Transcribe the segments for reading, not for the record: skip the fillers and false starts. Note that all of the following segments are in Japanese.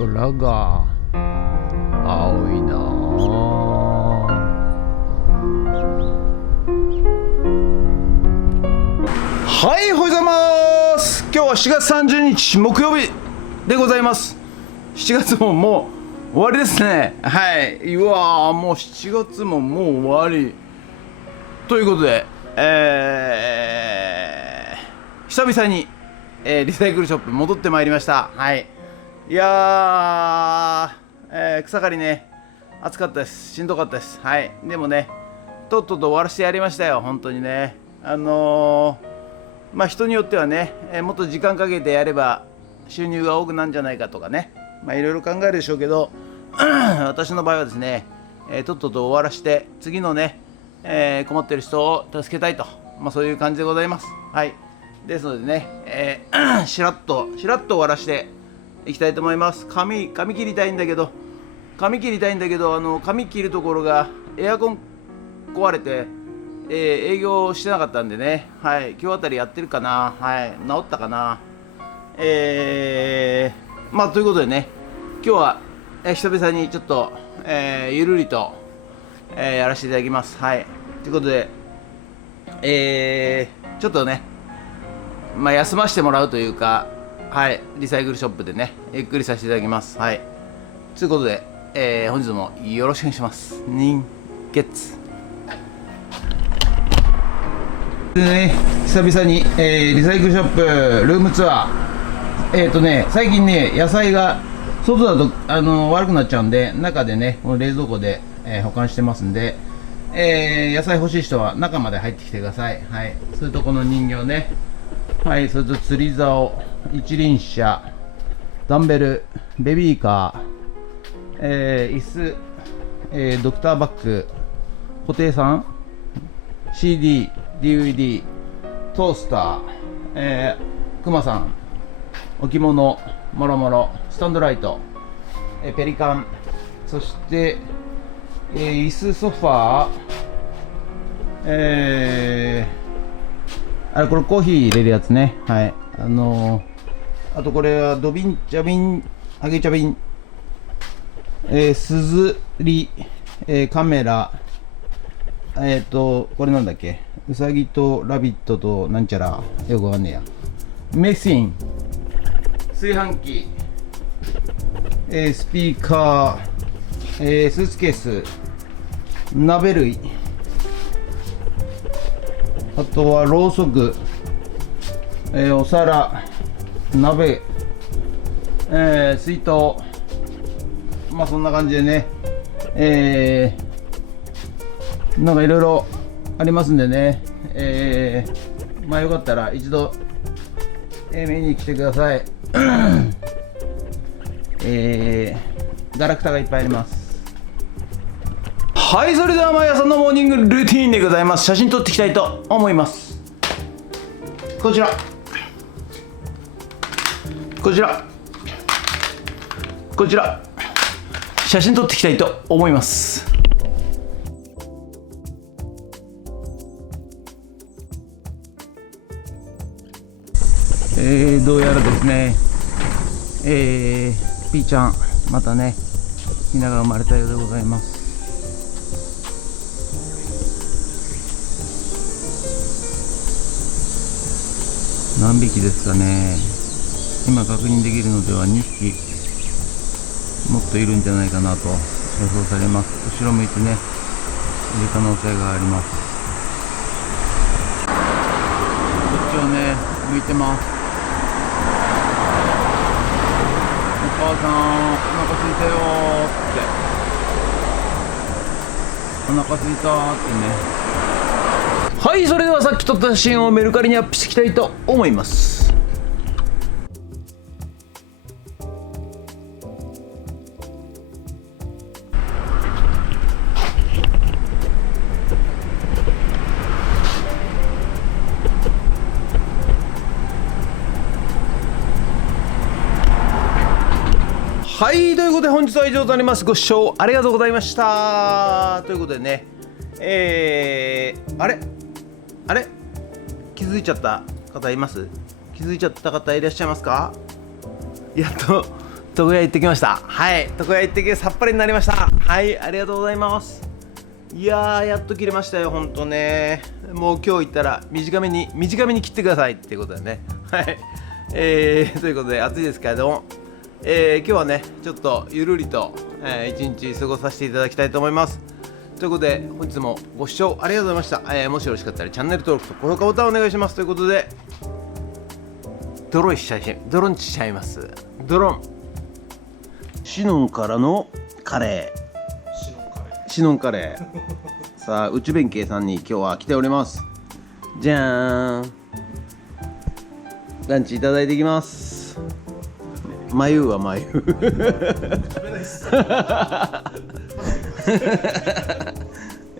空が青いなはい、おはようございます。今日は4月30日木曜日でございます。7月ももう終わりですね。はい、うわー、もう7月ももう終わりということで、久々に、リサイクルショップ戻ってまいりました。はい、いやー、草刈りね、暑かったです。しんどかったです。はい、でもね、とっとと終わらせてやりましたよ。本当にね、まあ人によってはね、もっと時間かけてやれば収入が多くなるんじゃないかとかね、まあいろいろ考えるでしょうけど私の場合はですね、とっとと終わらして、次のね、困ってる人を助けたいと、まあそういう感じでございます。はい、ですのでね、しらっと終わらしていきたいと思います。髪切りたいんだけど、髪切るところがエアコン壊れて、営業してなかったんでね、はい、今日あたりやってるかな、はい、治ったかな、まあということでね、今日は、久々にちょっと、ゆるりと、やらせていただきます。はい、ということで、ちょっとね、まあ休ませてもらうというか、はい、リサイクルショップでね、ゆっくりさせていただきます。はい、ということで、本日もよろしくお願いします。人月でね、久々に、リサイクルショップルームツアー、最近ね、野菜が外だと悪くなっちゃうんで、中でね、この冷蔵庫で、保管してますんで、野菜欲しい人は中まで入ってきてください。はい、それとこの人形ね、はい、それと釣り竿、一輪車、ダンベル、ベビーカー、椅子、ドクターバッグ、固定さん、CD、DVD、トースター、クマさん、置物、もろもろ、スタンドライト、ペリカン、そして、椅子、ソファー、あれ、これコーヒー入れるやつね。はい、あとこれはドビン、チャビン、ハゲチャビン、すずり、カメラ、これなんだっけ、ウサギとラビットとなんちゃらよくわかんねえや、メシン、炊飯器、スピーカー、スーツケース、鍋類、あとはろうそく、お皿、鍋、水筒、まあそんな感じでね、なんかいろいろありますんでね、まあよかったら一度、見に来てください。ガラクタがいっぱいあります。はい、それでは毎朝のモーニングルーティンでございます。写真撮っていきたいと思います。こちら写真撮っていきたいと思います。どうやらですね、ピーちゃんまたねヒナが生まれたようでございます。何匹ですかね、今確認できるのでは2匹もっといるんじゃないかなと予想されます。後ろ向いてねいる可能性があります。こっちをね向いてます。お母さん、お腹すいたよーって、お腹すいたーってね。はい、それではさっき撮った写真をメルカリにアップしていきたいと思います。はい、ということで本日は以上となります。ご視聴ありがとうございました。ということでね、あれ気づいちゃった方います？気づいちゃった方いらっしゃいますか？やっと床屋行ってきました。はい、床屋行ってきてさっぱりになりました。はい、ありがとうございます。いやー、やっと切れましたよ、ほんとね。もう今日行ったら短めに切ってくださいっていうことでね。はい、ということで暑いですけれども、今日はねちょっとゆるりと、一日過ごさせていただきたいと思います。ということで本日もご視聴ありがとうございました。もしよろしかったらチャンネル登録と高評価ボタンお願いします。ということでドロンしちゃいます。ドロンシノンからのカレー、シノンカレーさあ宇宙弁慶さんに今日は来ております。じゃーん、ランチいただいていきます。眉は眉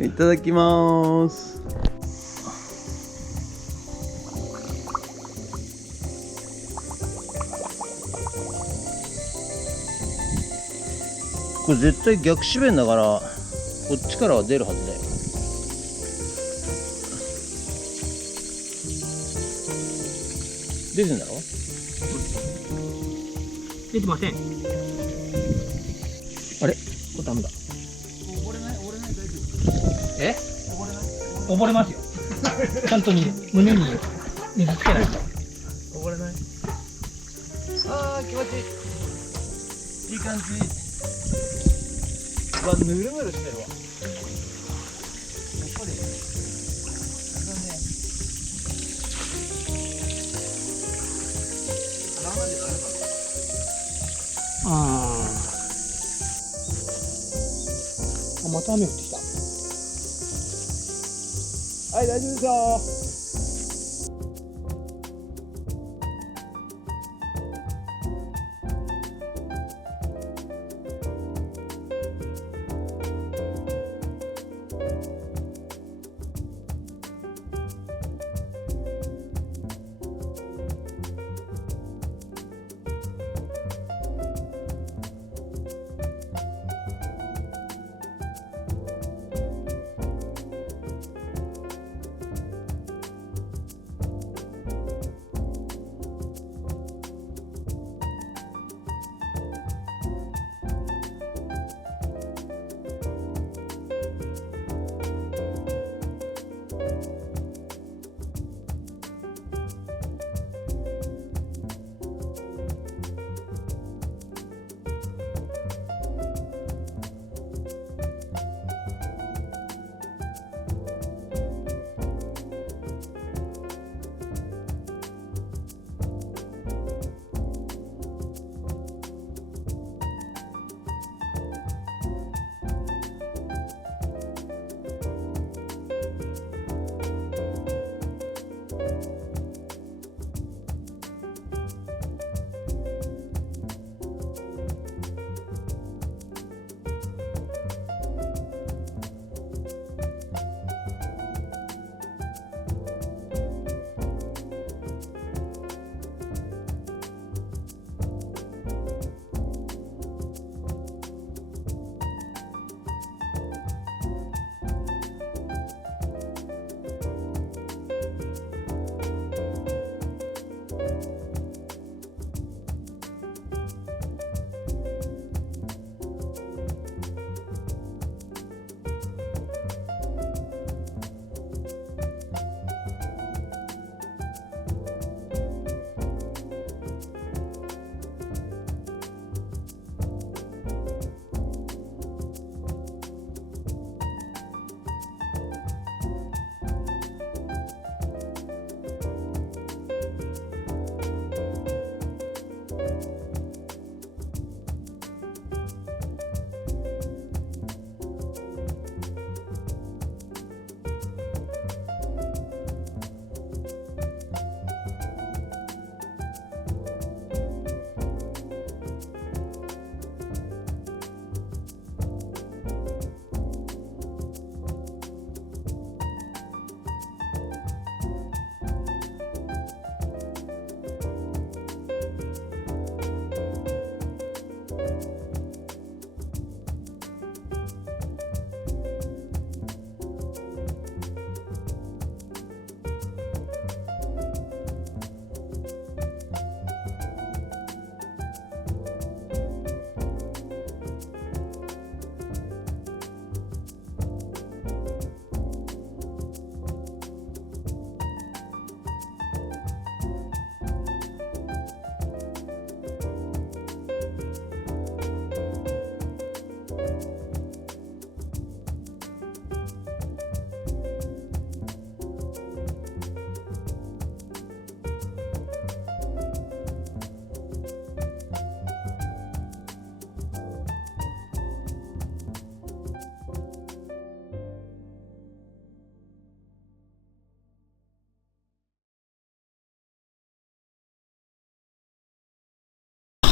いただきます。これ絶対逆指弁だからこっちからは出るはずだよ。出てんだろ。出てません。あれこれダメだ。溺れない大丈夫。え溺れますよ。ちゃんと胸に水つけないと。溺れない。あー気持ちいい。いい感じ。うわ、ぬるぬるしてるわ。やっぱりあまた雨降ってきた。はい、大丈夫ですよ。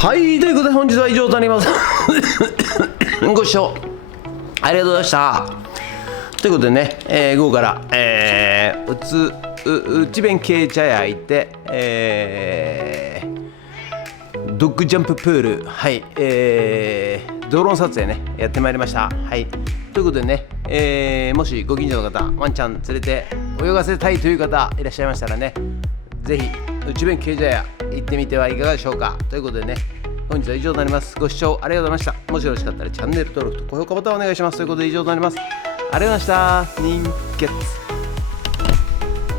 はい、ということで本日は以上となります。ご視聴ありがとうございました。ということでね、午後から、内弁慶茶屋行って、ドッグジャンププール、はい、ドローン撮影ね、やってまいりました。はい、ということでね、もしご近所の方、ワンちゃん連れて泳がせたいという方いらっしゃいましたらね、ぜひ内弁慶茶屋行ってみてはいかがでしょうか。ということでね、本日は以上となります。ご視聴ありがとうございました。もしよろしかったらチャンネル登録と高評価ボタンお願いします。ということで以上となります。ありがとうございました。人傑。素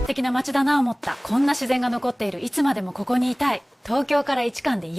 敵な街だな思った。こんな自然が残っている。いつまでもここにいたい。東京から1館で癒